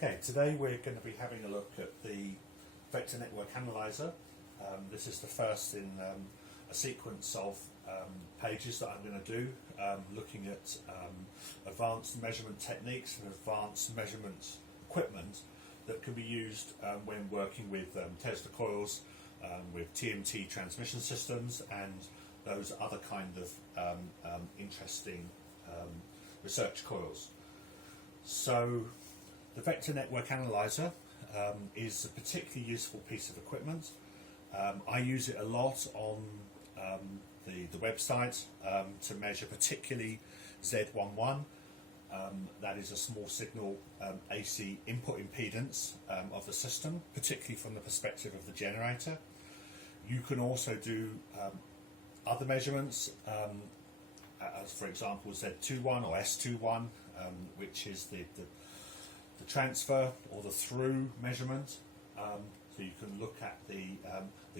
Okay, today we're going to be having a look at the vector network analyzer. This is the first in a sequence of pages that I'm going to do, looking at advanced measurement techniques and advanced measurement equipment that can be used when working with Tesla coils, with TMT transmission systems and those other kind of interesting research coils. So the vector network analyzer is a particularly useful piece of equipment. I use it a lot on the website to measure particularly Z11. That is a small signal AC input impedance of the system, particularly from the perspective of the generator. You can also do other measurements, as for example Z21 or S21, which is the transfer or the through measurement. So you can look at the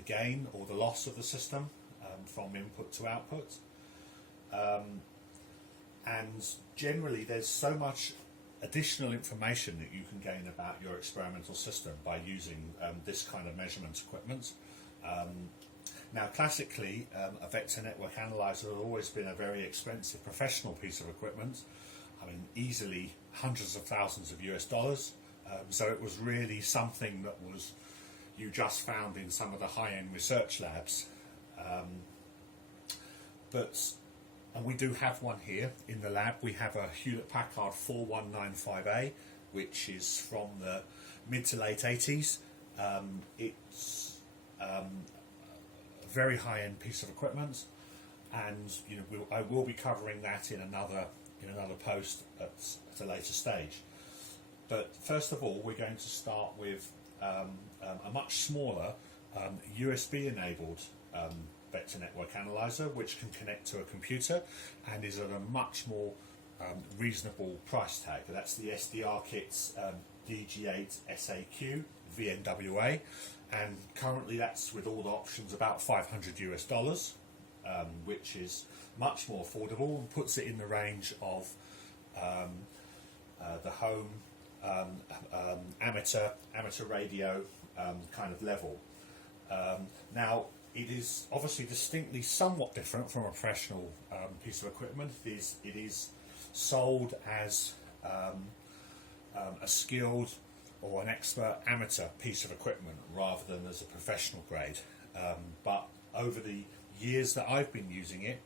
gain or the loss of the system from input to output. And generally there's so much additional information that you can gain about your experimental system by using this kind of measurement equipment. Now classically, a vector network analyzer has always been a very expensive professional piece of equipment. I mean, easily hundreds of thousands of US dollars. So it was really something that you just found in some of the high-end research labs. And we do have one here in the lab. We have a Hewlett-Packard 4195A, which is from the mid to late 80s. It's a very high-end piece of equipment, and I will be covering that in another post at a later stage. But first of all, we're going to start with a much smaller USB-enabled vector network analyzer, which can connect to a computer and is at a much more reasonable price tag. That's the SDRKits DG8SAQ VNWA, and currently that's, with all the options, about $500 US, which is much more affordable and puts it in the range of the home amateur radio kind of level. Now, it is obviously distinctly somewhat different from a professional piece of equipment. It is sold as a skilled or an expert amateur piece of equipment rather than as a professional grade. But over the years that I've been using it,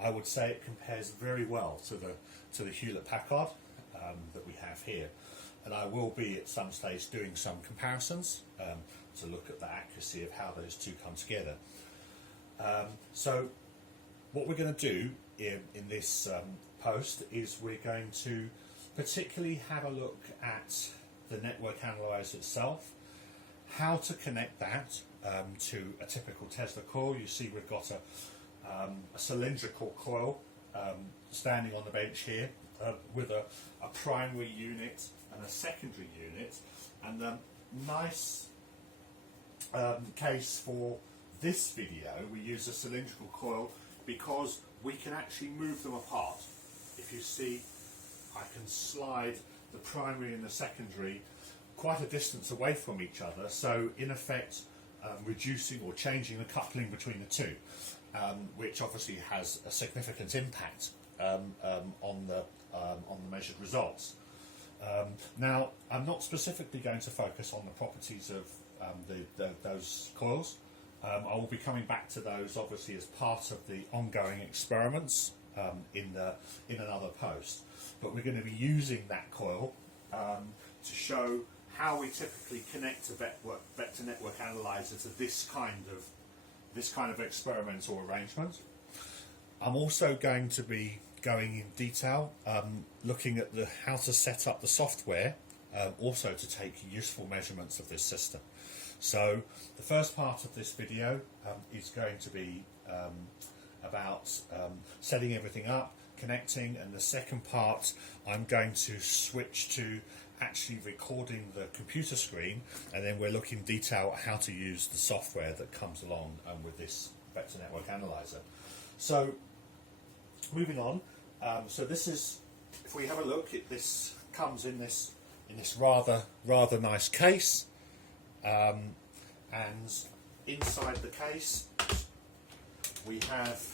I would say it compares very well to the Hewlett-Packard that we have here. And I will be at some stage doing some comparisons to look at the accuracy of how those two come together. So what we're going to do in this post is we're going to particularly have a look at the network analyzer itself, how to connect that to a typical Tesla coil. You see we've got a cylindrical coil standing on the bench here with a primary unit and a secondary unit, and the nice case for this video, we use a cylindrical coil because we can actually move them apart. If you see, I can slide the primary and the secondary quite a distance away from each other, so in effect reducing or changing the coupling between the two, which obviously has a significant impact on the measured results. Now, I'm not specifically going to focus on the properties of those coils. I will be coming back to those obviously as part of the ongoing experiments in another post. But we're going to be using that coil to show how we typically connect a vector network analyzer to this kind of experimental arrangement. I'm also going to be going in detail, looking at how to set up the software, also to take useful measurements of this system. So the first part of this video is going to be about setting everything up, connecting, and the second part I'm going to switch to actually recording the computer screen, and then we'll look in detail at how to use the software that comes along with this vector network analyzer. So moving on, so this is, if we have a look, this comes in this in this rather nice case, and inside the case we have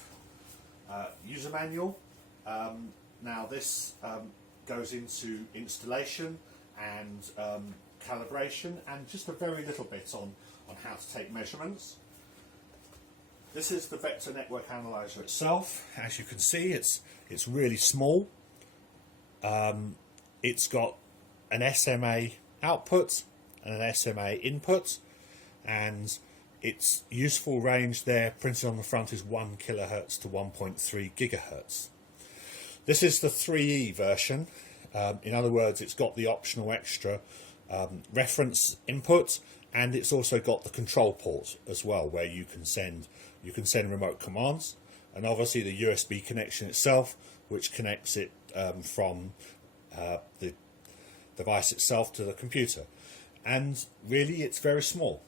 user manual. Now this goes into installation and calibration, and just a very little bit on how to take measurements. This is the vector network analyzer itself. As you can see, it's really small. It's got an SMA output and an SMA input, and its useful range there printed on the front is 1 kilohertz to 1.3 gigahertz. This is the 3E version. In other words, it's got the optional extra reference input, and it's also got the control port as well, where you can send remote commands, and obviously the USB connection itself, which connects it from the device itself to the computer. And really, it's very small.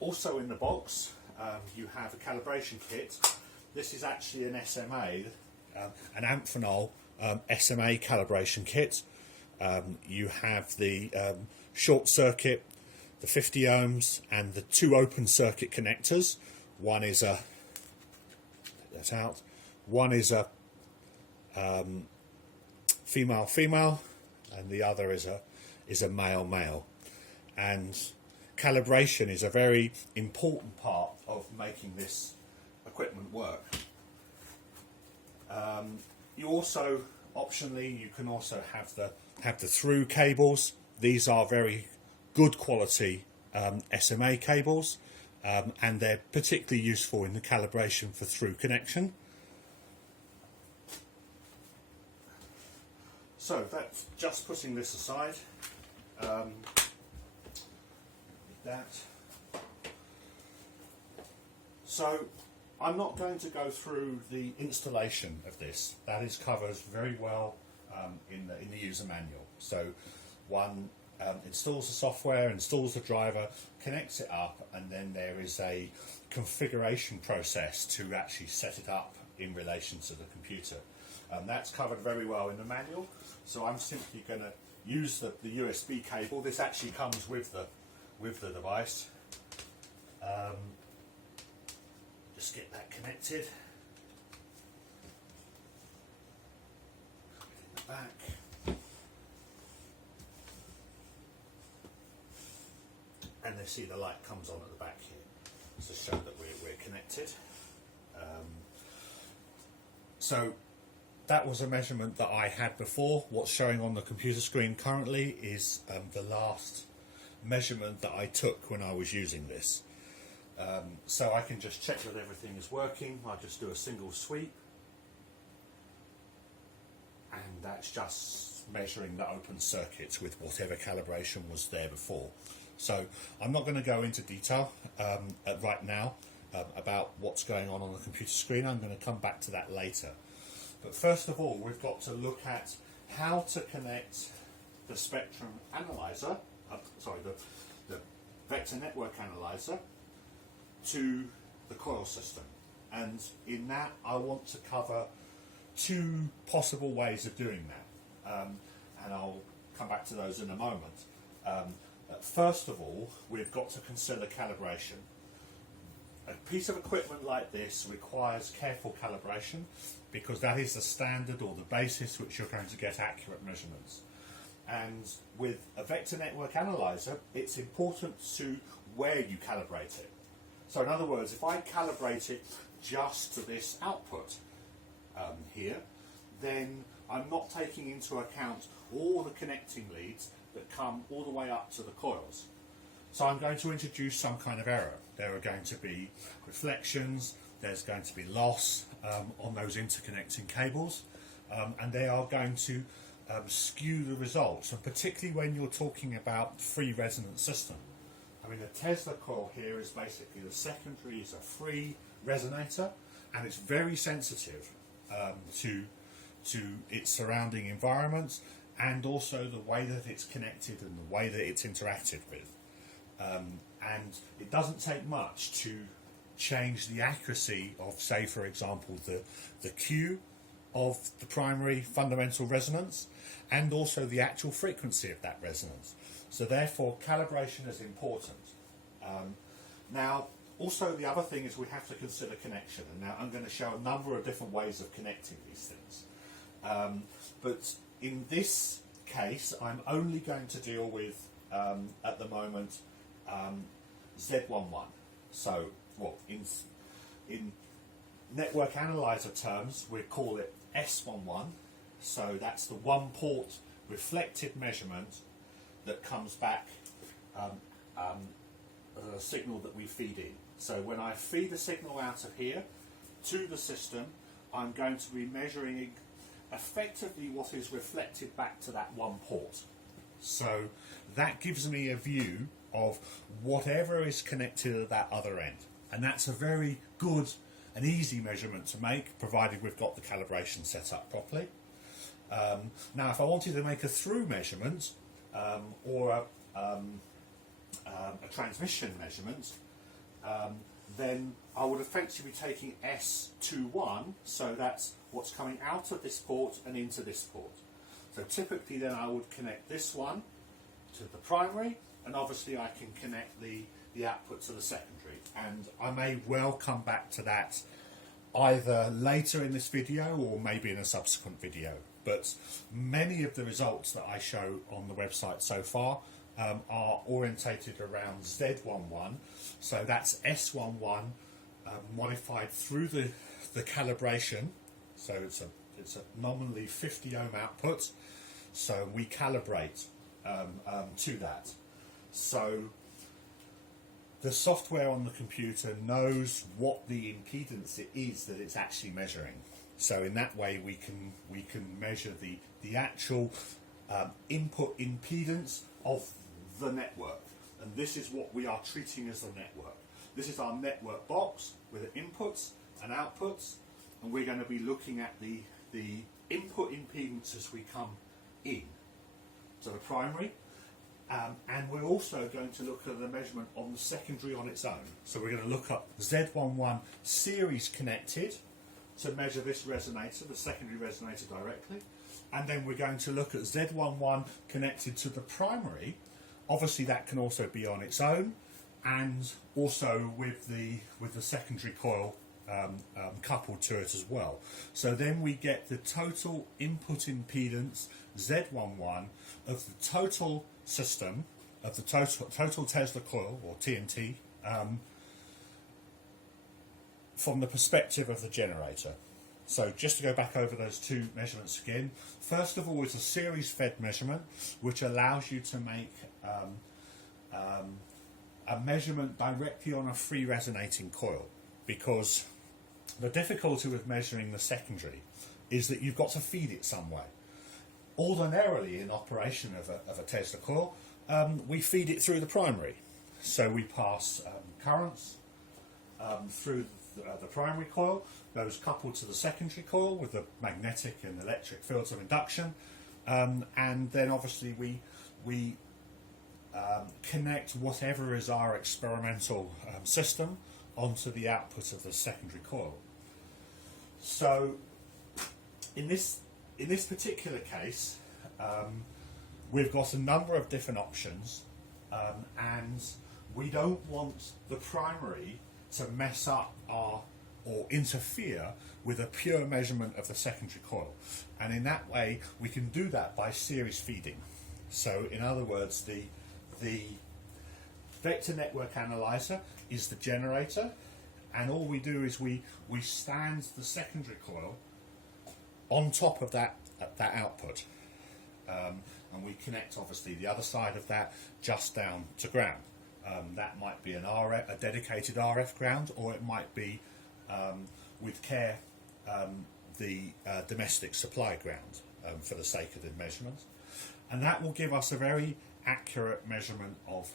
Also in the box, you have a calibration kit. This is actually an SMA, an Amphenol SMA calibration kit. You have the short circuit, the 50 ohms, and the 2 open circuit connectors. One is a female, and the other is a male. And calibration is a very important part of making this equipment work. You also, optionally, you can also have the through cables. These are very good quality SMA cables, and they're particularly useful in the calibration for through connection. So that's just putting this aside. So I'm not going to go through the installation of this. That is covered very well in the user manual. So one installs the software, installs the driver, connects it up, and then there is a configuration process to actually set it up in relation to the computer. That's covered very well in the manual. So I'm simply going to use the USB cable. This actually comes with the device. Just get that connected. In the back. And they see the light comes on at the back here to show that we're connected. So that was a measurement that I had before. What's showing on the computer screen currently is the last measurement that I took when I was using this. So I can just check that everything is working. I just do a single sweep, and that's just measuring the open circuits with whatever calibration was there before. So I'm not going to go into detail right now about what's going on the computer screen. I'm going to come back to that later. But first of all, we've got to look at how to connect the spectrum analyzer, the vector network analyzer, to the coil system. And in that, I want to cover 2 possible ways of doing that, and I'll come back to those in a moment. First of all, we've got to consider calibration. A piece of equipment like this requires careful calibration, because that is the standard or the basis which you're going to get accurate measurements. And with a vector network analyzer, it's important to where you calibrate it. So in other words, if I calibrate it just to this output here, then I'm not taking into account all the connecting leads that come all the way up to the coils. So I'm going to introduce some kind of error. There are going to be reflections, there's going to be loss on those interconnecting cables, and they are going to skew the results, and particularly when you're talking about free resonance system. I mean, the Tesla coil here is basically the secondary is a free resonator, and it's very sensitive to its surrounding environments, and also the way that it's connected and the way that it's interacted with. And it doesn't take much to change the accuracy of, say, for example, the Q of the primary fundamental resonance and also the actual frequency of that resonance. So therefore calibration is important. Now also the other thing is we have to consider connection, and now I'm going to show a number of different ways of connecting these things. But in this case I'm only going to deal with at the moment Z11. So well, in network analyzer terms we call it S11, so that's the one port reflected measurement that comes back a signal that we feed in. So when I feed a signal out of here to the system, I'm going to be measuring effectively what is reflected back to that one port. So that gives me a view of whatever is connected at that other end, and that's a very good and easy measurement to make, provided we've got the calibration set up properly. Now if I wanted to make a through measurement or a transmission measurement, then I would effectively be taking S21, so that's what's coming out of this port and into this port. So typically then I would connect this one to the primary, and obviously I can connect the output to the secondary, and I may well come back to that either later in this video or maybe in a subsequent video. But many of the results that I show on the website so far are orientated around Z11, so that's S11 modified through the calibration. So it's a nominally 50 ohm output, so we calibrate to that. So the software on the computer knows what the impedance it is that it's actually measuring. So in that way we can measure the actual input impedance of the network, and this is what we are treating as the network. This is our network box with the inputs and outputs, and we're going to be looking at the input impedance as we come in to the primary, and we're also going to look at the measurement on the secondary on its own. So we're going to look up Z11 series connected to measure this resonator, the secondary resonator directly, and then we're going to look at Z11 connected to the primary. Obviously that can also be on its own, and also with the secondary coil coupled to it as well. So then we get the total input impedance Z11 of the total system, of the total Tesla coil or TNT, from the perspective of the generator. So just to go back over those two measurements again, first of all it's a series fed measurement which allows you to make a measurement directly on a free resonating coil, because the difficulty with measuring the secondary is that you've got to feed it some way. Ordinarily in operation of a Tesla coil, we feed it through the primary. So we pass currents through the primary coil, those coupled to the secondary coil with the magnetic and electric fields of induction, and then obviously we connect whatever is our experimental system onto the output of the secondary coil. So in this particular case, we've got a number of different options, and we don't want the primary to mess up or interfere with a pure measurement of the secondary coil, and in that way we can do that by series feeding. So in other words, the vector network analyzer is the generator, and all we do is we stand the secondary coil on top of that output, and we connect obviously the other side of that just down to ground. That might be a dedicated RF ground, or it might be with care the domestic supply ground for the sake of the measurement, and that will give us a very accurate measurement of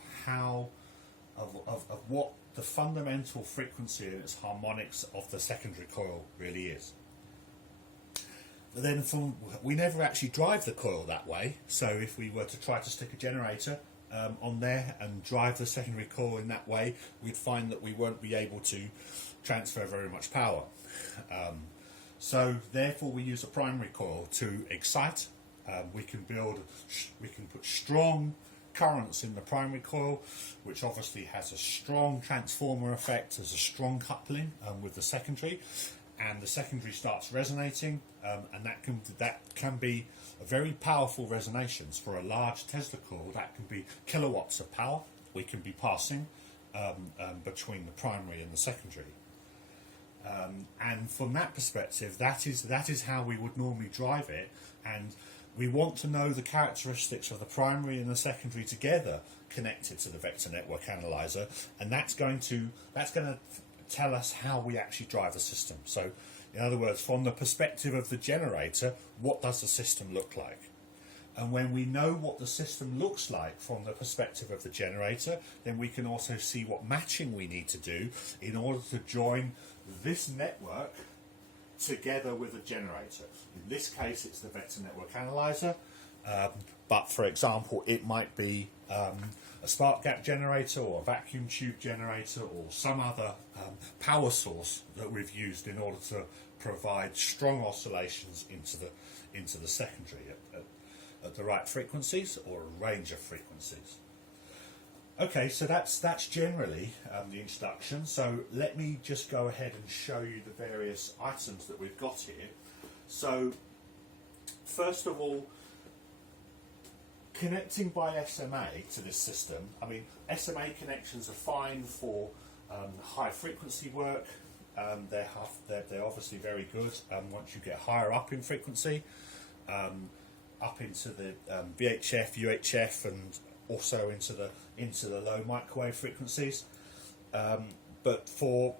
what the fundamental frequency and its harmonics of the secondary coil really is. But then we never actually drive the coil that way, so if we were to try to stick a generator on there and drive the secondary coil in that way, we'd find that we won't be able to transfer very much power. So therefore we use a primary coil to excite. We can put strong currents in the primary coil, which obviously has a strong transformer effect, as a strong coupling with the secondary, and the secondary starts resonating, and that can be a very powerful resonations for a large Tesla coil. That can be kilowatts of power we can be passing between the primary and the secondary. And from that perspective, that is how we would normally drive it, and we want to know the characteristics of the primary and the secondary together connected to the vector network analyzer, and that's going to tell us how we actually drive the system. So in other words, from the perspective of the generator, what does the system look like? And when we know what the system looks like from the perspective of the generator, then we can also see what matching we need to do in order to join this network together with a generator. In this case, it's the vector network analyzer, but for example, it might be a spark gap generator or a vacuum tube generator or some other power source that we've used in order to provide strong oscillations into the secondary at the right frequencies or a range of frequencies. Okay, so that's generally the introduction. So let me just go ahead and show you the various items that we've got here. So first of all, connecting by SMA to this system. I mean, SMA connections are fine for high frequency work. They're obviously very good once you get higher up in frequency, up into the VHF, UHF, and also into the low microwave frequencies. But for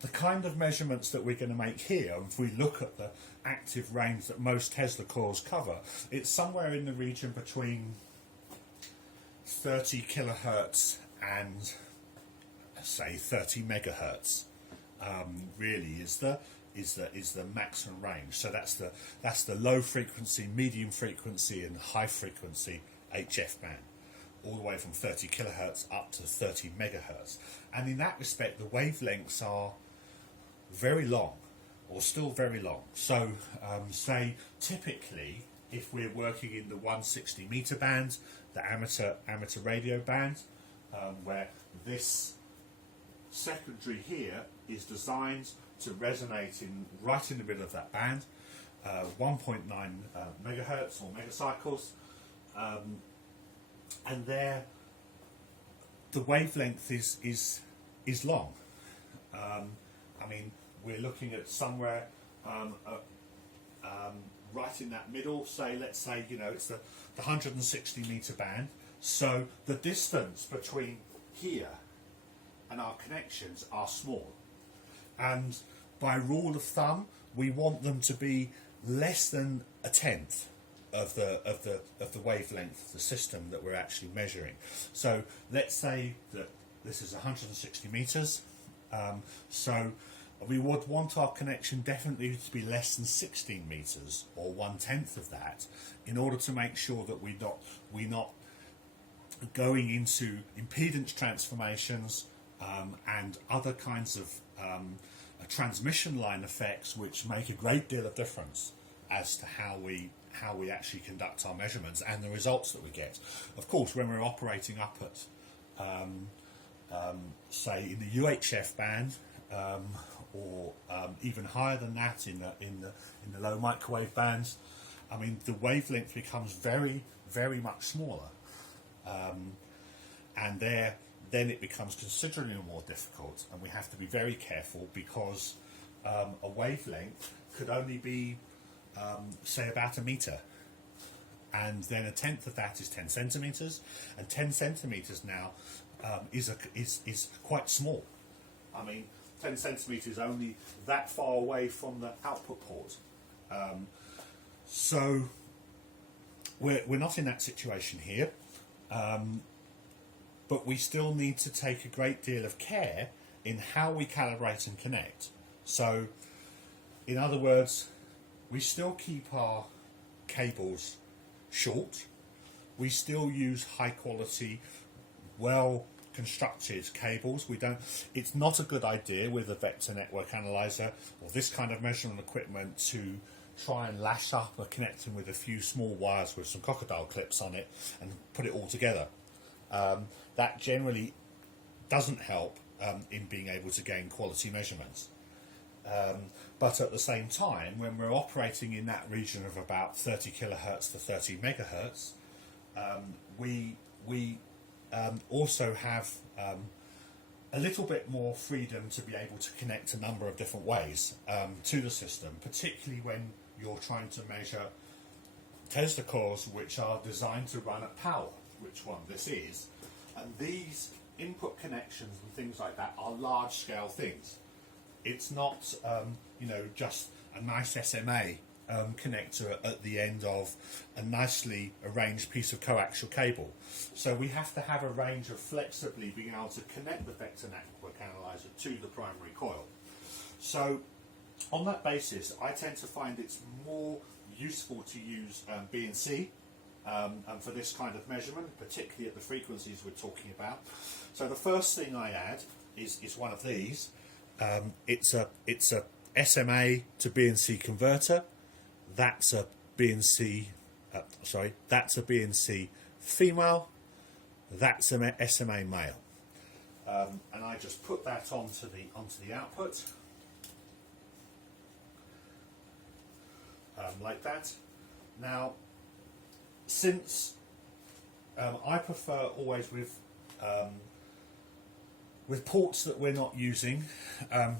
the kind of measurements that we're going to make here, if we look at the active range that most Tesla coils cover, it's somewhere in the region between 30 kilohertz and say 30 megahertz. Really is the maximum range. So that's the low frequency, medium frequency, and high frequency HF band, all the way from 30 kilohertz up to 30 megahertz. And in that respect, the wavelengths are very long, or still very long. So say typically, if we're working in the 160 meter band, the amateur radio band, where this secondary here is designed to resonate right in the middle of that band, 1.9 megahertz or megacycles, and there the wavelength is long. I mean, we're looking at somewhere right in that middle. Let's say it's the 160 meter band. So the distance between here and our connections are small, and by rule of thumb, we want them to be less than a tenth of the wavelength of the system that we're actually measuring. So let's say that this is 160 meters. So we would want our connection definitely to be less than 16 meters, or 1/10 of that, in order to make sure that we're not going into impedance transformations and other kinds of transmission line effects, which make a great deal of difference as to how we actually conduct our measurements and the results that we get. Of course, when we're operating up at say in the UHF band, or even higher than that in the low microwave bands, I mean, the wavelength becomes very, very much smaller, and then it becomes considerably more difficult, and we have to be very careful, because a wavelength could only be say about a meter, and then a tenth of that is 10 centimeters, and 10 centimeters now is quite small. I mean, 10 centimeters only that far away from the output port. So we're not in that situation here, but we still need to take a great deal of care in how we calibrate and connect. So in other words, we still keep our cables short. We still use high quality, well constructed cables. It's not a good idea with a vector network analyzer or this kind of measurement equipment to try and lash up a connecting with a few small wires with some crocodile clips on it and put it all together. That generally doesn't help in being able to gain quality measurements. But at the same time, when we're operating in that region of about 30 kilohertz to 30 megahertz, we also have a little bit more freedom to be able to connect a number of different ways to the system, particularly when you're trying to measure Tesla coils which are designed to run at power, which one this is. And these input connections and things like that are large scale things. It's not just a nice SMA connector at the end of a nicely arranged piece of coaxial cable. So we have to have a range of flexibly being able to connect the vector network analyzer to the primary coil. So on that basis, I tend to find it's more useful to use BNC for this kind of measurement, particularly at the frequencies we're talking about. So the first thing I add is one of these. It's a SMA to BNC converter. That's a BNC. That's a BNC female. That's an SMA male. And I just put that onto the output. Like that. Now, since I prefer always with ports that we're not using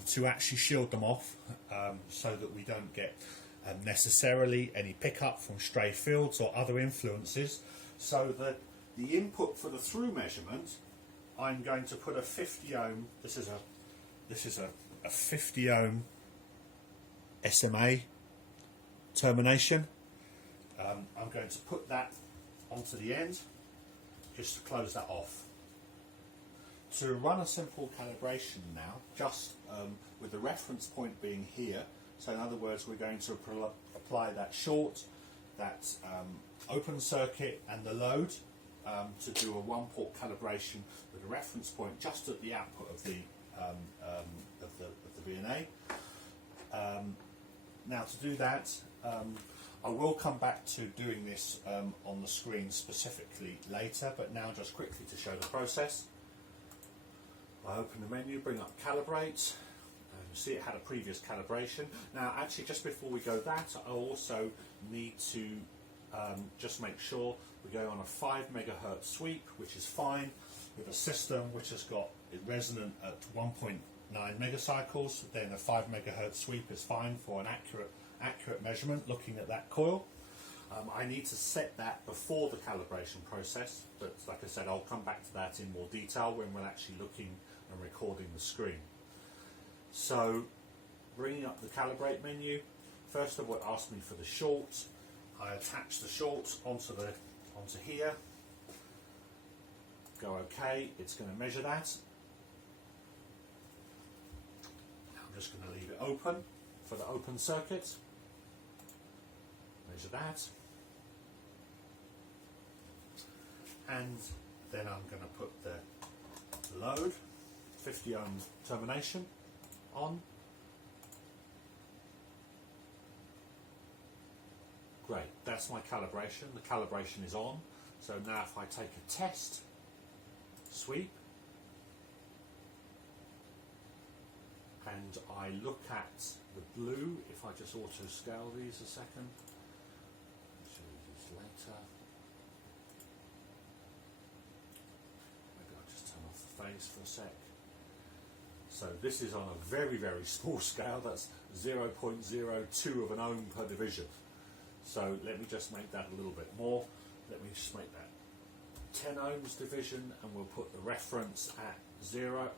to actually shield them off so that we don't get necessarily any pickup from stray fields or other influences, so that the input for the through measurement, I'm going to put a 50 ohm. This is a 50 ohm SMA termination. I'm going to put that onto the end just to close that off. To run a simple calibration now, just with the reference point being here, so in other words we're going to apply that short, that open circuit and the load to do a one port calibration with a reference point just at the output of the VNA. Now to do that, I will come back to doing this on the screen specifically later, but now just quickly to show the process. I open the menu, bring up Calibrate. You see it had a previous calibration. Now actually just before we go that, I also need to just make sure we go on a 5 megahertz sweep, which is fine, with a system which has got it resonant at 1.9 megacycles. Then a 5 megahertz sweep is fine for an accurate measurement looking at that coil. I need to set that before the calibration process, but like I said, I'll come back to that in more detail when we're actually looking and recording the screen. So bringing up the calibrate menu, first of all it asks me for the short. I attach the short onto here, go OK, it's going to measure that. I'm just going to leave it open for the open circuit, measure that, and then I'm going to put the load, 50 ohm termination on. Great, that's my calibration. The calibration is on. So now if I take a test sweep and I look at the blue, if I just auto scale these a second, I'll show you these later. Maybe I'll just turn off the phase for a sec. So this is on a very, very small scale. That's 0.02 of an ohm per division. So let me just make that a little bit more. Let me just make that 10 ohms division, and we'll put the reference at zero.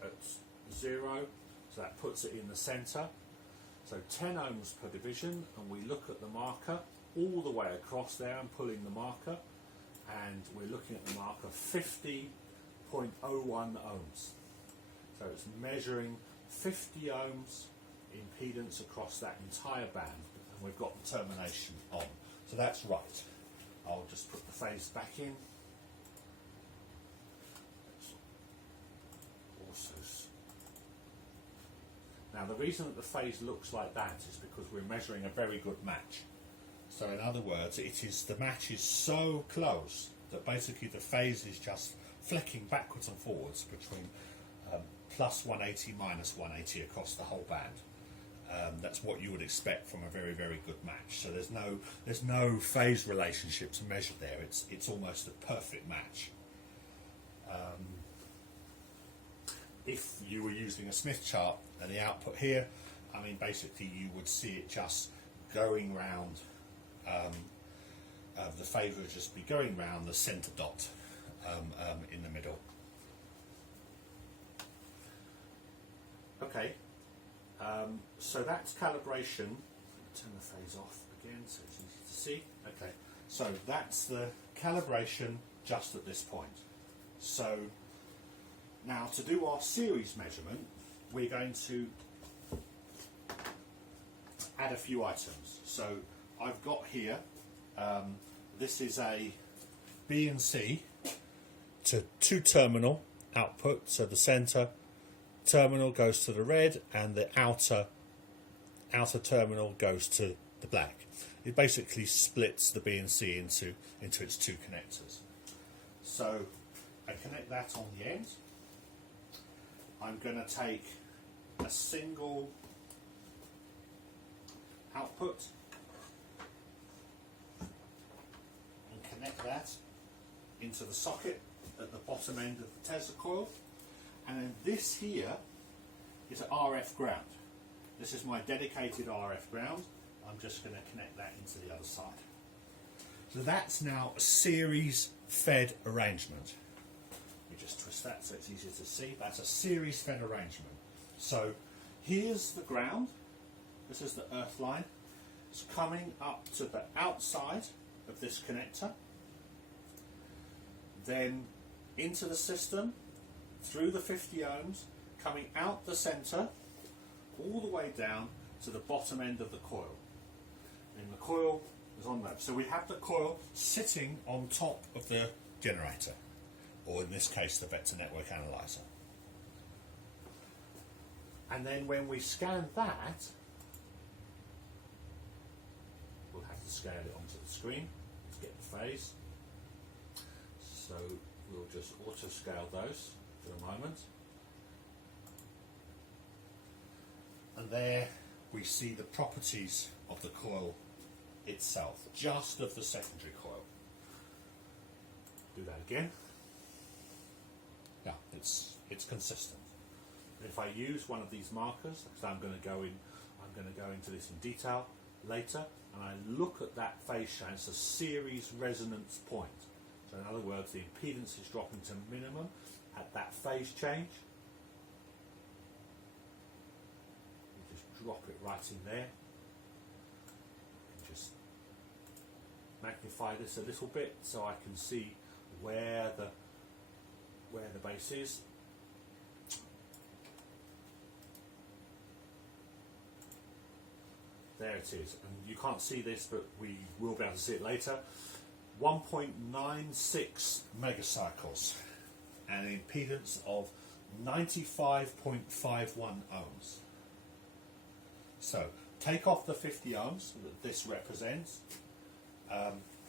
So that puts it in the center. So 10 ohms per division, and we look at the marker all the way across there. I'm pulling the marker, and we're looking at the marker 50.01 ohms. So it's measuring 50 ohms impedance across that entire band, and we've got the termination on. So that's right. I'll just put the phase back in. Now the reason that the phase looks like that is because we're measuring a very good match. So in other words, the match is so close that basically the phase is just flicking backwards and forwards between plus 180, minus 180 across the whole band. That's what you would expect from a very, very good match. So there's no phase relationship to measure there. It's almost a perfect match. If you were using a Smith chart and the output here, I mean, basically you would see it just going round. The phase would just be going round the centre dot in the middle. Okay, so that's calibration. Turn the phase off again so it's easy to see. Okay, so that's the calibration just at this point. So now to do our series measurement, we're going to add a few items. So I've got here, this is a B and C to 2-terminal output, so the centre terminal goes to the red and the outer terminal goes to the black. It basically splits the B and C into its two connectors. So I connect that on the end. I'm going to take a single output and connect that into the socket at the bottom end of the Tesla coil, and then this here is an RF ground. This is my dedicated RF ground. I'm just going to connect that into the other side. So that's now a series fed arrangement. Let me just twist that so it's easier to see. That's a series fed arrangement. So here's the ground. This is the earth line. It's coming up to the outside of this connector, then into the system, through the 50 ohms, coming out the centre, all the way down to the bottom end of the coil. And the coil is on that. So we have the coil sitting on top of the generator, or in this case the vector network analyzer. And then when we scan that, we'll have to scale it onto the screen to get the phase. So we'll just auto scale those for a moment. And there we see the properties of the coil itself, just of the secondary coil. Do that again. Yeah, it's consistent. And if I use one of these markers, because I'm going to go into this in detail later, and I look at that phase change, it's a series resonance point. So in other words, the impedance is dropping to minimum at that phase change. You just drop it right in there. Just magnify this a little bit so I can see where the base is. There it is, and you can't see this, but we will be able to see it later. 1.96 megacycles and an impedance of 95.51 ohms. So take off the 50 ohms that this represents.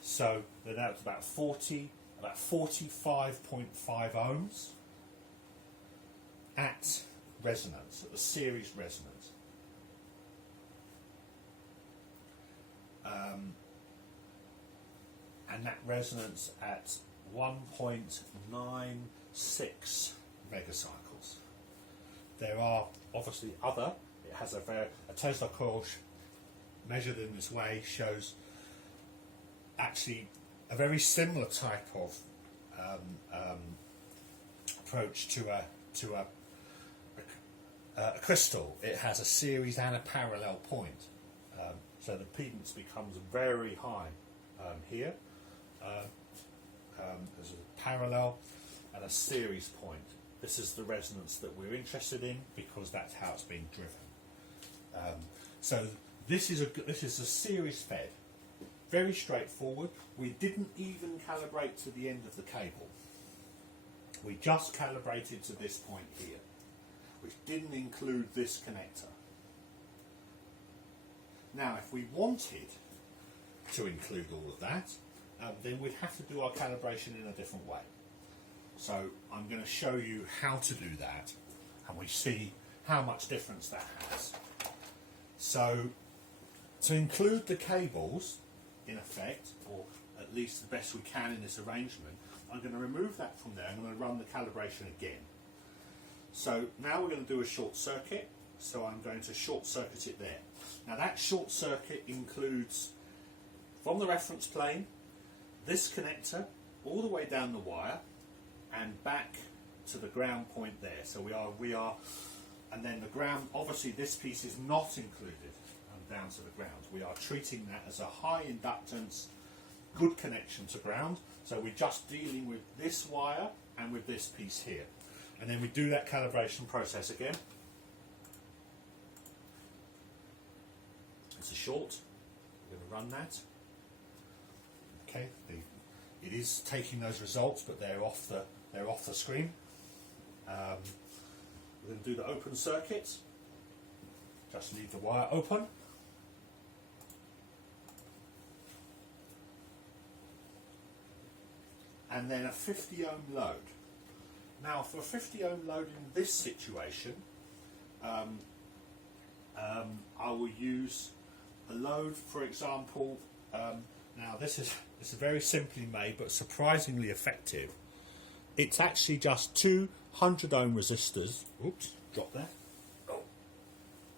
So then that's about 45.5 ohms at resonance, at the series resonance. And that resonance at 1.96 megacycles. There are obviously other, it has a Tesla coil measured in this way shows actually a very similar type of approach to a crystal. It has a series and a parallel point. So the impedance becomes very high here. There's a parallel and a series point. This is the resonance that we're interested in because that's how it's being driven. So this is a series fed, very straightforward. We didn't even calibrate to the end of the cable. We just calibrated to this point here, which didn't include this connector. Now if we wanted to include all of that, then we'd have to do our calibration in a different way. So I'm going to show you how to do that, and we see how much difference that has. So to include the cables, in effect, or at least the best we can in this arrangement, I'm going to remove that from there and I'm going to run the calibration again. So now we're going to do a short circuit, so I'm going to short circuit it there. Now that short circuit includes, from the reference plane, this connector all the way down the wire and back to the ground point there. So we are, and then the ground, obviously this piece is not included down to the ground. We are treating that as a high inductance, good connection to ground. So we're just dealing with this wire and with this piece here. And then we do that calibration process again. It's a short. We're going to run that. Okay, it is taking those results, but they're off the screen. We're going to do the open circuit. Just leave the wire open. And then a 50 ohm load. Now for a 50 ohm load in this situation, I will use a load, for example, now this is very simply made but surprisingly effective. It's actually just 200 ohm resistors. Oops, drop there. Oh,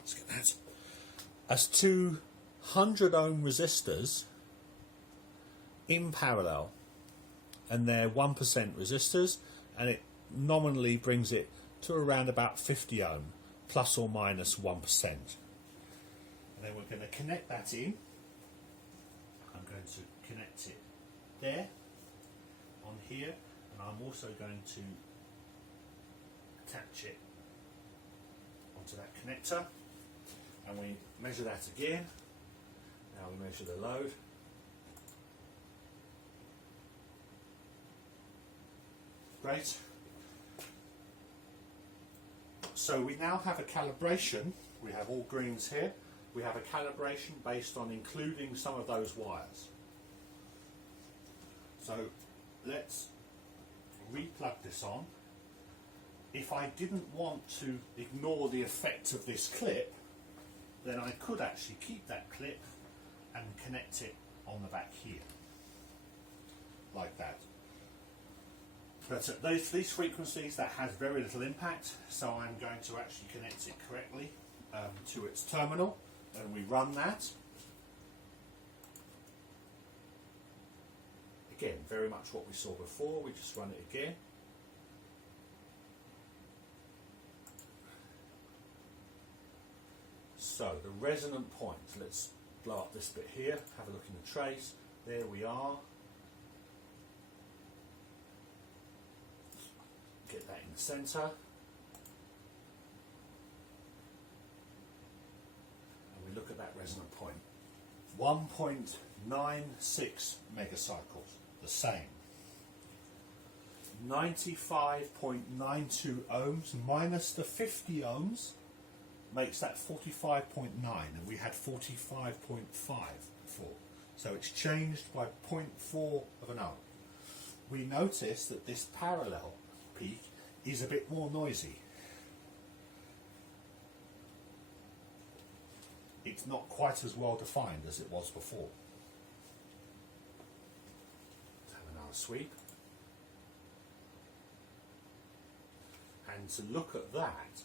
let's get that. As 200 ohm resistors in parallel. And they're 1% resistors, and it nominally brings it to around about 50 ohm, plus or minus 1%. And then we're going to connect that in. I'm going to connect it there, on here, and I'm also going to attach it onto that connector. And we measure that again. Now we measure the load. Great. So we now have a calibration. We have all greens here. We have a calibration based on including some of those wires. So let's re-plug this on. If I didn't want to ignore the effect of this clip, then I could actually keep that clip and connect it on the back here, like that. But at these frequencies, that has very little impact, so I'm going to actually connect it correctly to its terminal, and we run that. Again, very much what we saw before, we just run it again. So the resonant point, let's blow up this bit here, have a look in the trace, there we are. Get that in the centre. And we look at that resonant point. 1.96 megacycles, the same. 95.92 ohms minus the 50 ohms makes that 45.9, and we had 45.5 before. So it's changed by 0.4 of an ohm. We notice that this parallel peak is a bit more noisy. It's not quite as well defined as it was before. Let's have another sweep. And to look at that,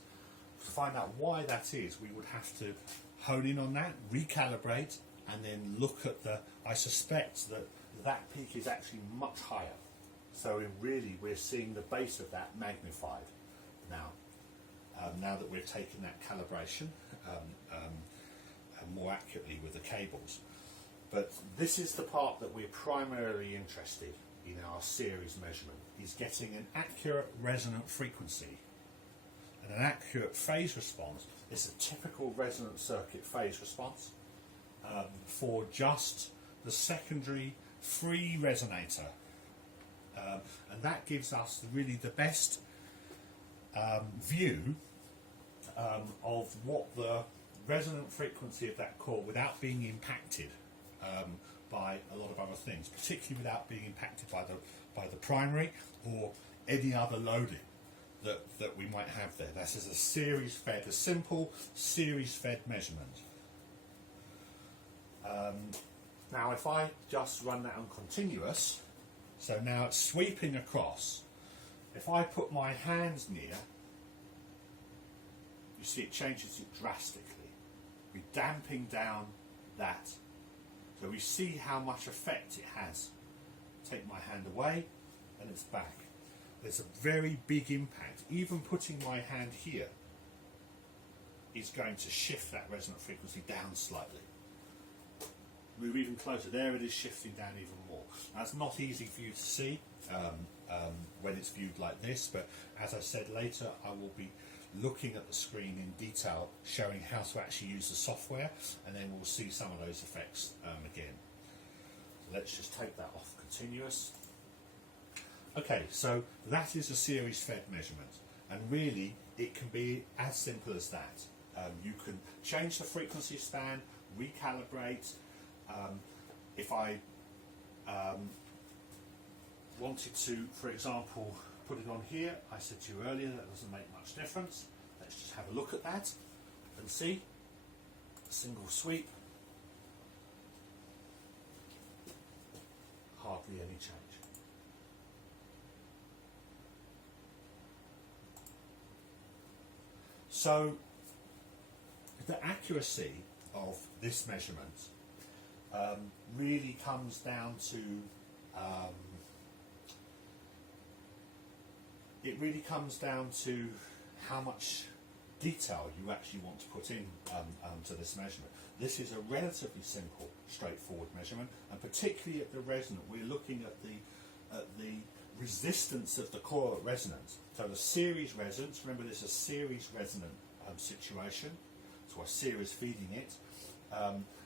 to find out why that is, we would have to hone in on that, recalibrate, and then look at the, I suspect that that peak is actually much higher. So really we're seeing the base of that magnified now, now that we've taken that calibration more accurately with the cables. But this is the part that we're primarily interested in our series measurement, is getting an accurate resonant frequency and an accurate phase response. It's a typical resonant circuit phase response for just the secondary free resonator. And that gives us really the best view of what the resonant frequency of that coil without being impacted by a lot of other things, particularly without being impacted by the primary or any other loading that we might have there. This is a series fed, a simple series fed measurement. Now if I just run that on continuous, so now it's sweeping across, if I put my hands near, you see it changes it drastically. We're damping down that. So we see how much effect it has. Take my hand away and it's back. There's a very big impact. Even putting my hand here is going to shift that resonant frequency down slightly. Move even closer. There it is, shifting down even more. That's not easy for you to see when it's viewed like this, but as I said later, I will be looking at the screen in detail, showing how to actually use the software, and then we'll see some of those effects again. So let's just take that off continuous. Okay, so that is a series fed measurement, and really it can be as simple as that. You can change the frequency span, recalibrate. If I wanted to, for example, put it on here, I said to you earlier that doesn't make much difference. Let's just have a look at that and see. Single sweep, hardly any change. So the accuracy of this measurement really comes down to how much detail you actually want to put in to this measurement. This is a relatively simple, straightforward measurement, and particularly at the resonant, we're looking at the resistance of the coil at resonance. So the series resonance, remember this is a series resonant situation, so we're series feeding it.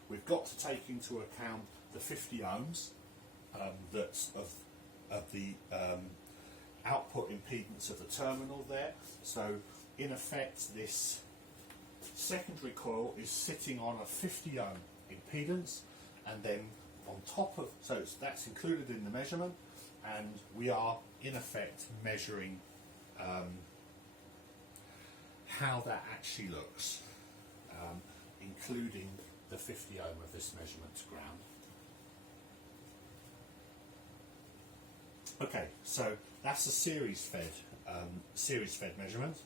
We've got to take into account the 50 ohms that's of the output impedance of the terminal there. So in effect this secondary coil is sitting on a 50 ohm impedance, and then on top of, so that's included in the measurement, and we are in effect measuring how that actually looks, including the 50 ohm of this measurement to ground. Okay, so that's a series fed measurement.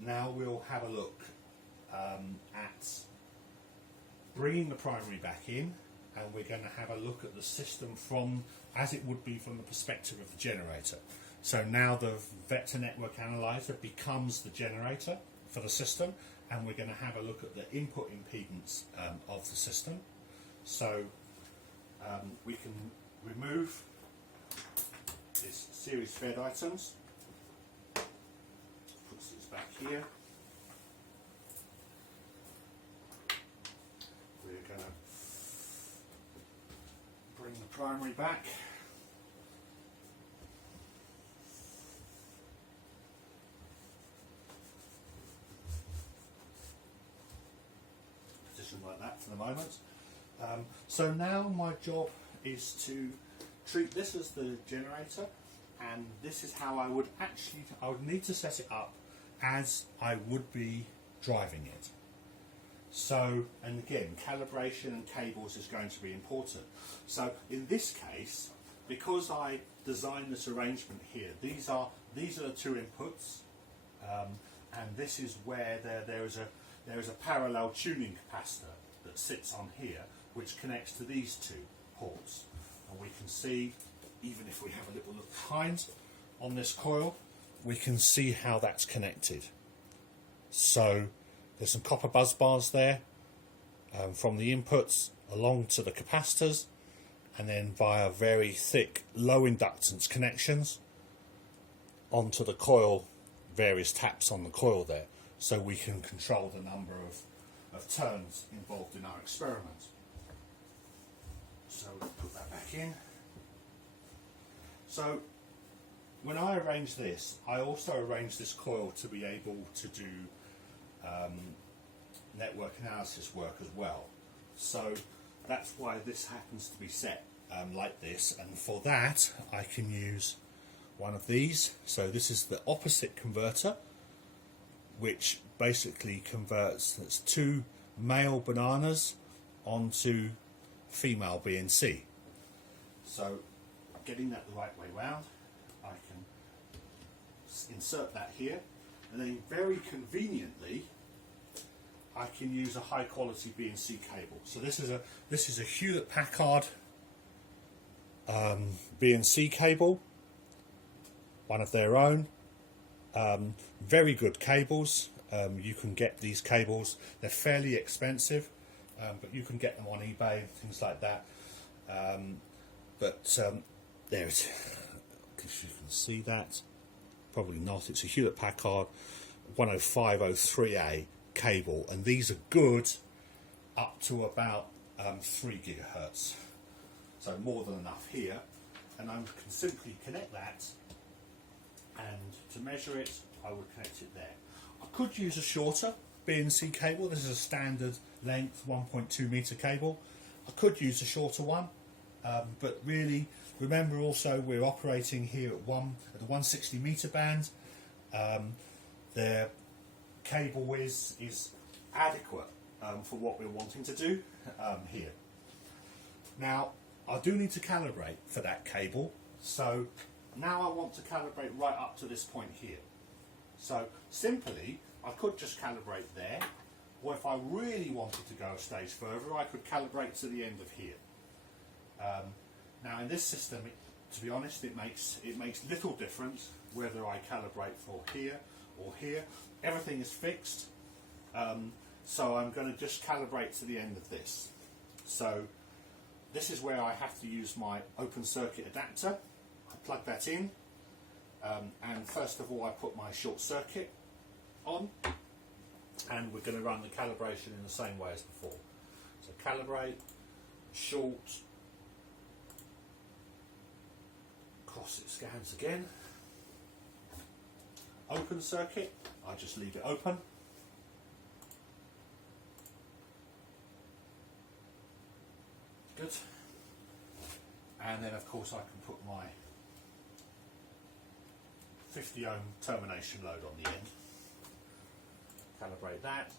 Now we'll have a look at bringing the primary back in, and we're going to have a look at the system from, as it would be from the perspective of the generator. So now the vector network analyzer becomes the generator for the system, and we're going to have a look at the input impedance of the system. So we can remove these series fed items, put this back here. We're going to bring the primary back. Position like that for the moment. So now my job is to treat this as the generator, and this is how I would need to set it up as I would be driving it. So, and again, calibration and cables is going to be important. So in this case, because I designed this arrangement here, these are the two inputs, and this is where there is a parallel tuning capacitor that sits on here, which connects to these two ports. And we can see, even if we have a little look behind on this coil, we can see how that's connected. So there's some copper bus bars there from the inputs along to the capacitors, and then via very thick low inductance connections onto the coil, various taps on the coil there, so we can control the number of turns involved in our experiment. So we'll put that back in. So when I arrange this, I also arrange this coil to be able to do network analysis work as well. So that's why this happens to be set like this, and for that I can use one of these. So this is the opposite converter, which basically converts, that's two male bananas onto female B and C. So getting that the right way round, I can insert that here, and then very conveniently I can use a high quality B and C cable. So this is a Hewlett Packard B and C cable, one of their own. Very good cables. You can get these cables, they're fairly expensive, but you can get them on eBay, things like that. There it is. If you can see that, probably not. It's a Hewlett Packard 10503A cable, and these are good up to about 3 gigahertz. So more than enough here, and I can simply connect that, and to measure it I would connect it there. I could use a shorter B and C cable. This is a standard length 1.2 meter cable. I could use a shorter one, but really remember also we're at the 160 meter band. Their cable is adequate for what we're wanting to do here. Now I do need to calibrate for that cable, so now I want to calibrate right up to this point here. So simply I could just calibrate there, or if I really wanted to go a stage further I could calibrate to the end of here. Now in this system, to be honest, it makes little difference whether I calibrate for here or here. Everything is fixed, so I'm going to just calibrate to the end of this. So this is where I have to use my open circuit adapter. I plug that in, and first of all I put my short circuit on, and we're going to run the calibration in the same way as before. So calibrate, short, cross it scans again, open circuit, I just leave it open, good, and then of course I can put my 50 ohm termination load on the end, calibrate that,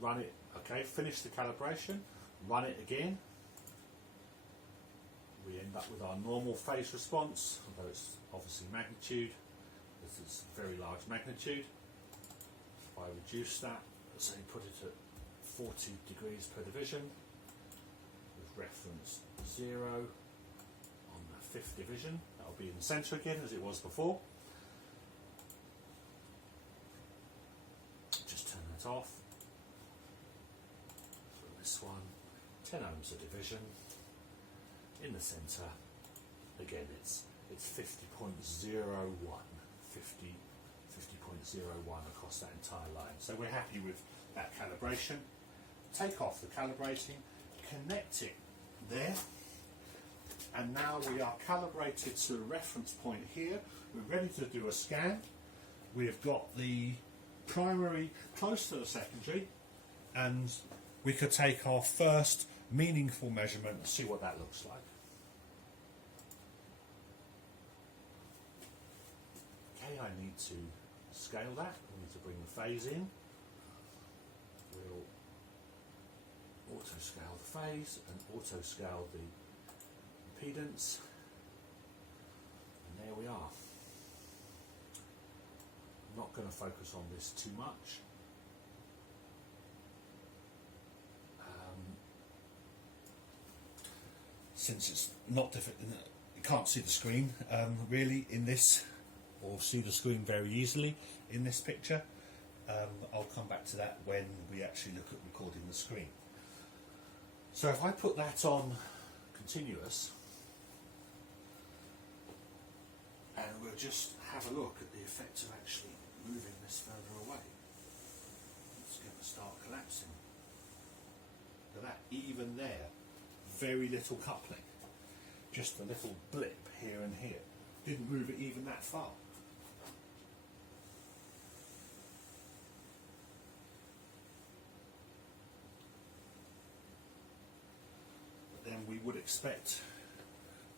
run it, okay, finish the calibration, run it again. We end up with our normal phase response, although it's obviously magnitude. This is very large magnitude. If I reduce that, let's say put it at 40 degrees per division, with reference 0 on the 5th division, that will be in the centre again as it was before. Just turn that off. So this one, 10 ohms a division. In the centre, again it's 50.01 across that entire line. So we're happy with that calibration. Take off the calibrating, connect it there, and now we are calibrated to a reference point here. We're ready to do a scan. We've got the primary close to the secondary, and we could take our first meaningful measurement and see what that looks like. Okay, I need to scale that. I need to bring the phase in. We'll auto scale the phase and auto scale the impedance, and there we are. I'm not going to focus on this too much. Since it's not difficult, you can't see the screen really in this, or see the screen very easily in this picture. I'll come back to that when we actually look at recording the screen. So if I put that on continuous, and we'll just have a look at the effect of actually moving this further away. It's going to start collapsing. Look at that, even there. Very little coupling, just a little blip here and here. Didn't move it even that far. expect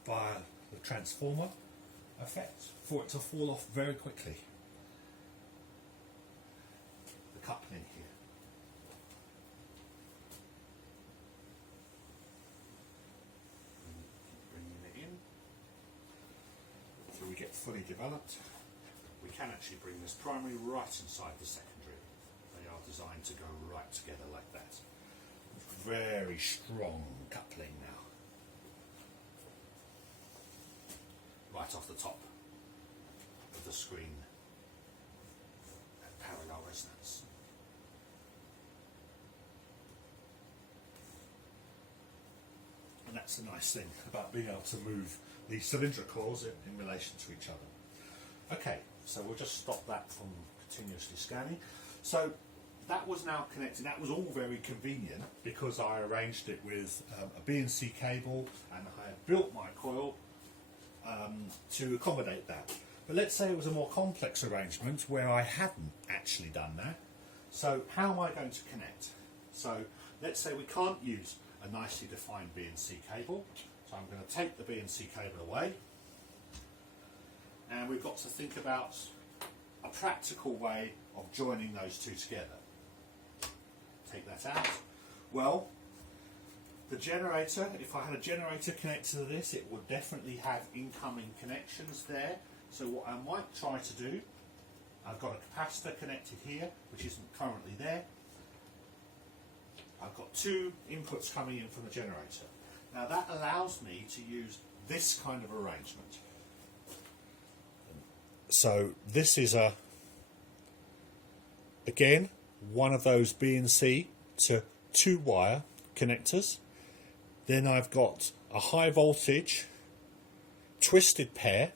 via the transformer effect for it to fall off very quickly. The coupling here. Keep bringing it in until we get fully developed. We can actually bring this primary right inside the secondary. They are designed to go right together like that. Very strong coupling now. Right off the top of the screen at parallel resonance. And that's the nice thing about being able to move these cylindricals in relation to each other. Okay, so we'll just stop that from continuously scanning. So that was now connected. That was all very convenient because I arranged it with a BNC cable, and I had built my coil to accommodate that. But let's say it was a more complex arrangement where I hadn't actually done that. So how am I going to connect? So let's say we can't use a nicely defined BNC cable. So I'm going to take the BNC cable away, and we've got to think about a practical way of joining those two together. Take that out. Well, the generator, if I had a generator connected to this, it would definitely have incoming connections there. So what I might try to do, I've got a capacitor connected here, which isn't currently there. I've got two inputs coming in from the generator. Now that allows me to use this kind of arrangement. So this is again, one of those BNC to 2-wire connectors. Then I've got a high voltage twisted pair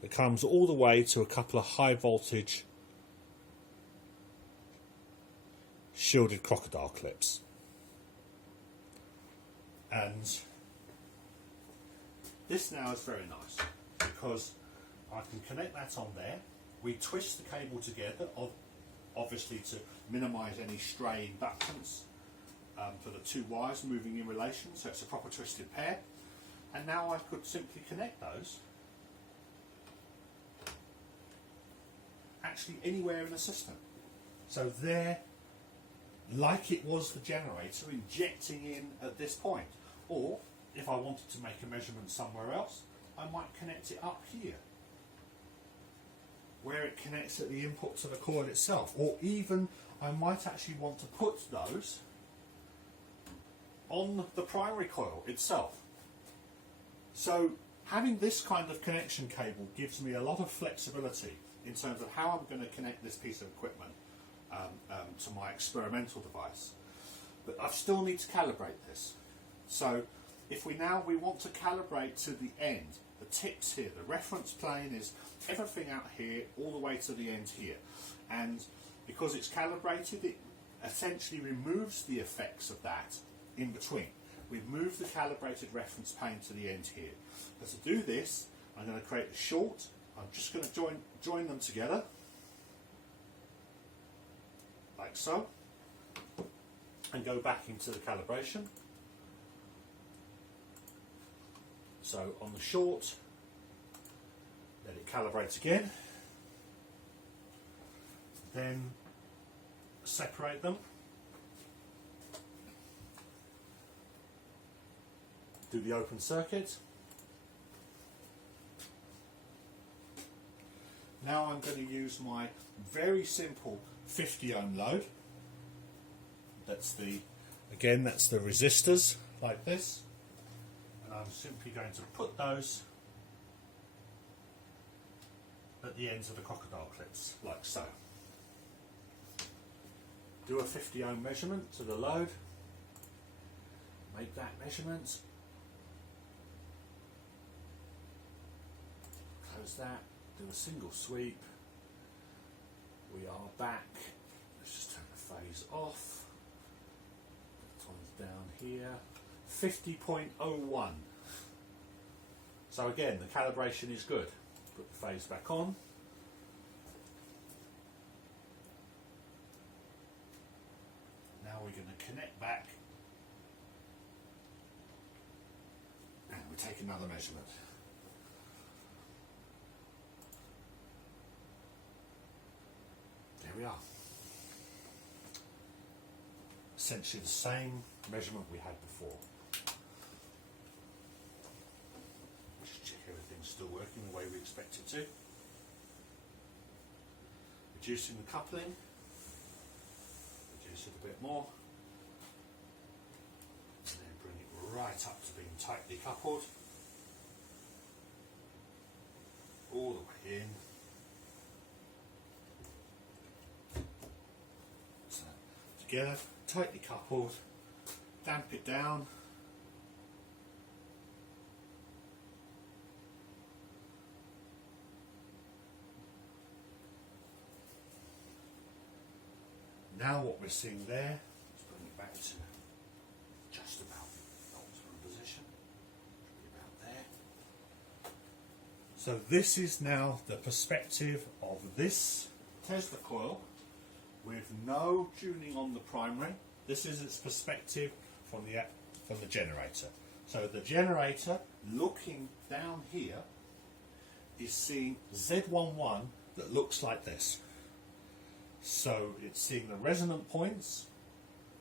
that comes all the way to a couple of high voltage shielded crocodile clips. And this now is very nice because I can connect that on there. We twist the cable together, obviously to minimise any stray inductance for the two wires moving in relation, so it's a proper twisted pair. And now I could simply connect those actually anywhere in the system. So they're like it was the generator injecting in at this point. Or if I wanted to make a measurement somewhere else, I might connect it up here, where it connects at the input to the coil itself. Or even I might actually want to put those on the primary coil itself. So having this kind of connection cable gives me a lot of flexibility in terms of how I'm going to connect this piece of equipment to my experimental device. But I still need to calibrate this. So if we want to calibrate to the end, the tips here, the reference plane is everything out here all the way to the end here. And because it's calibrated, it essentially removes the effects of that in between. We've moved the calibrated reference plane to the end here. But to do this, I'm going to create a short. I'm just going to join them together, like so, and go back into the calibration. So on the short, let it calibrate again, then separate them, do the open circuit. Now I'm going to use my very simple 50 ohm load. That's the resistors like this. And I'm simply going to put those at the ends of the crocodile clips, like so. Do a 50 ohm measurement to the load. Make that measurement. Close that. Do a single sweep. We are back. Let's just turn the phase off. Times down here. 50.01. So again, the calibration is good. Put the phase back on. Now we're going to connect back take another measurement. There we are. Essentially the same measurement we had before. Just check everything's still working the way we expect it to. Reducing the coupling, reduce it a bit more, and then bring it right up to being tightly coupled, all the way in. So, together, tightly coupled, damp it down. Now what we're seeing there, let's bring it back to just about the optimum position, about there. So this is now the perspective of this Tesla coil with no tuning on the primary. This is its perspective from the generator. So the generator, looking down here, is seeing Z11 that looks like this. So it's seeing the resonant points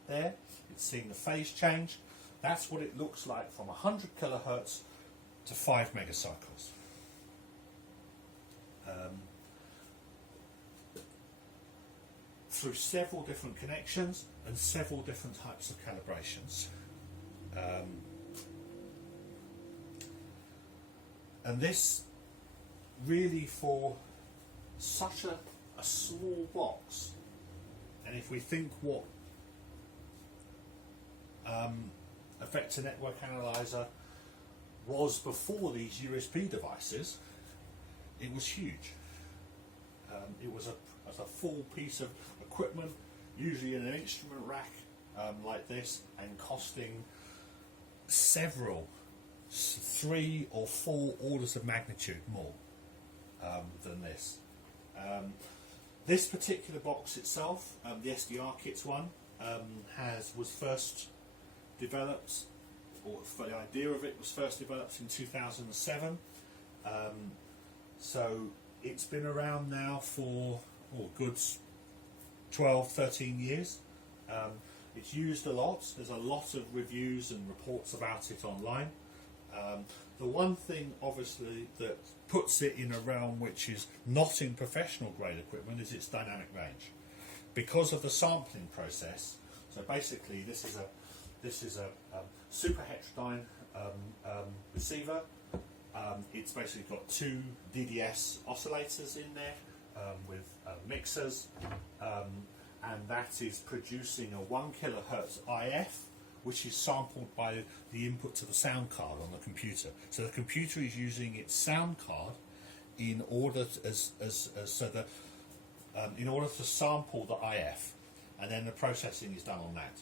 there, it's seeing the phase change. That's what it looks like from 100 kilohertz to 5 megacycles. Through several different connections and several different types of calibrations. And this really, for such a small box, and if we think what a vector network analyzer was before these USB devices, it was huge. It was a full piece of equipment, usually in an instrument rack like this, and costing several, 3 or 4 orders of magnitude more than this. This particular box itself, the SDRKits one, was first developed, or the idea of it was first developed in 2007. So it's been around now for good 12, 13 years. It's used a lot. There's a lot of reviews and reports about it online. The one thing, obviously, that puts it in a realm which is not in professional grade equipment is its dynamic range, because of the sampling process. So basically, this is a super heterodyne receiver. It's basically got 2 DDS oscillators in there with mixers, and that is producing a 1 kilohertz IF, which is sampled by the input to the sound card on the computer. So the computer is using its sound card in order to, in order to sample the IF, and then the processing is done on that.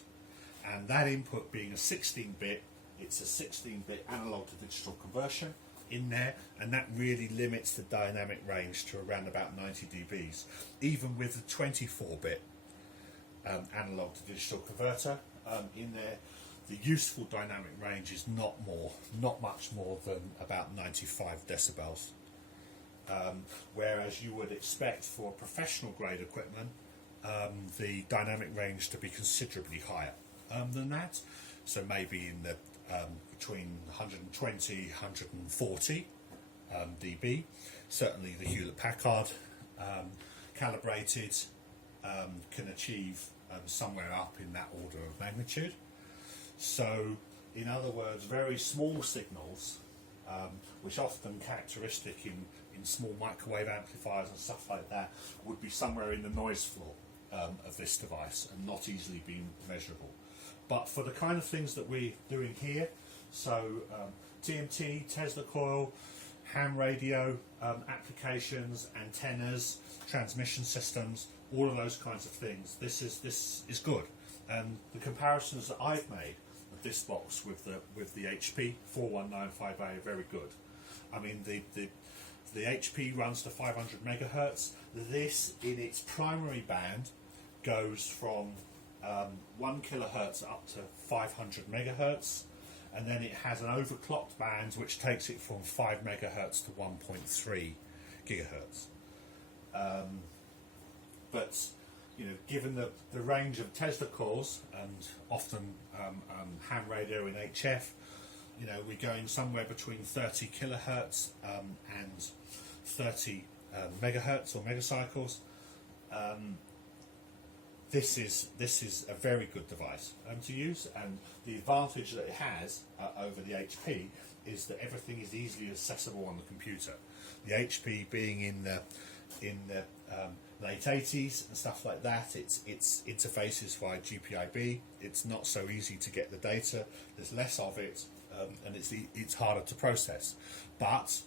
And that input being a 16-bit, it's a 16-bit analog to digital conversion in there, and that really limits the dynamic range to around about 90 dBs, even with the 24-bit analog to digital converter in there. The useful dynamic range is not much more than about 95 decibels, whereas you would expect for professional grade equipment the dynamic range to be considerably higher than that. So maybe in the between 120 140 dB. Certainly the Hewlett-Packard calibrated can achieve somewhere up in that order of magnitude. So, in other words, very small signals, which are often characteristic in small microwave amplifiers and stuff like that, would be somewhere in the noise floor of this device and not easily be measurable. But for the kind of things that we're doing here, so TMT, Tesla coil, ham radio applications, antennas, transmission systems, all of those kinds of things, this is good. And the comparisons that I've made of this box with the HP 4195A are very good. I mean, the HP runs to 500 megahertz. This, in its primary band, goes from 1 kilohertz up to 500 megahertz, and then it has an overclocked band which takes it from 5 megahertz to 1.3 gigahertz. But you know, given the range of Tesla cores and often ham radio in HF, you know, we're going somewhere between 30 kilohertz and 30 megahertz or megacycles. This is a very good device to use, and the advantage that it has over the HP is that everything is easily accessible on the computer. The HP being in the late 80s and stuff like that, its interface is via GPIB. It's not so easy to get the data. There's less of it, and it's harder to process. But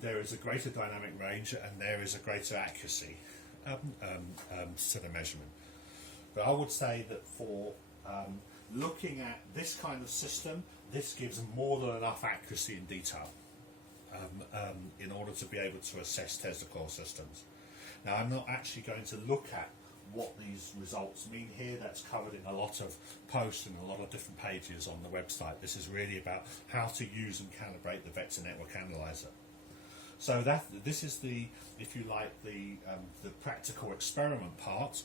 there is a greater dynamic range and there is a greater accuracy to the measurement. But I would say that for looking at this kind of system, this gives more than enough accuracy and detail in order to be able to assess Tesla core systems. Now, I'm not actually going to look at what these results mean here. That's covered in a lot of posts and a lot of different pages on the website. This is really about how to use and calibrate the vector network analyzer. So this is the, if you like, the practical experiment part.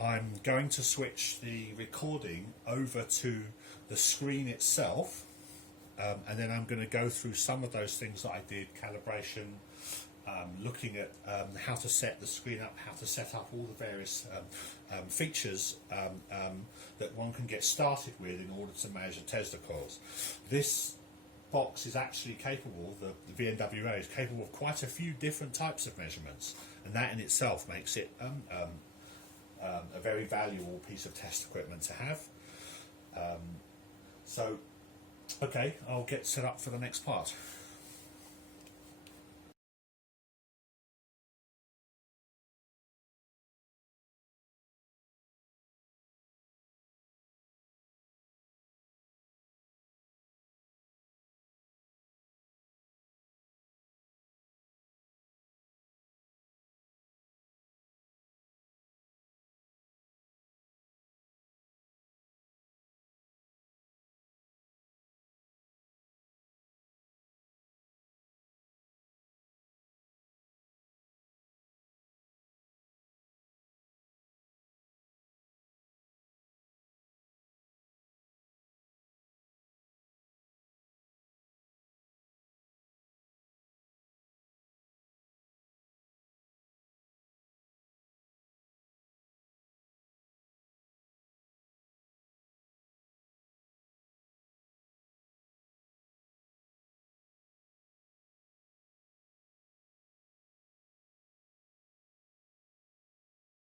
I'm going to switch the recording over to the screen itself, and then I'm going to go through some of those things that I did, calibration, looking at how to set the screen up, how to set up all the various features that one can get started with in order to measure Tesla coils. This box is actually capable, the VNWA is capable of quite a few different types of measurements, and that in itself makes it a very valuable piece of test equipment to have. So, okay, I'll get set up for the next part.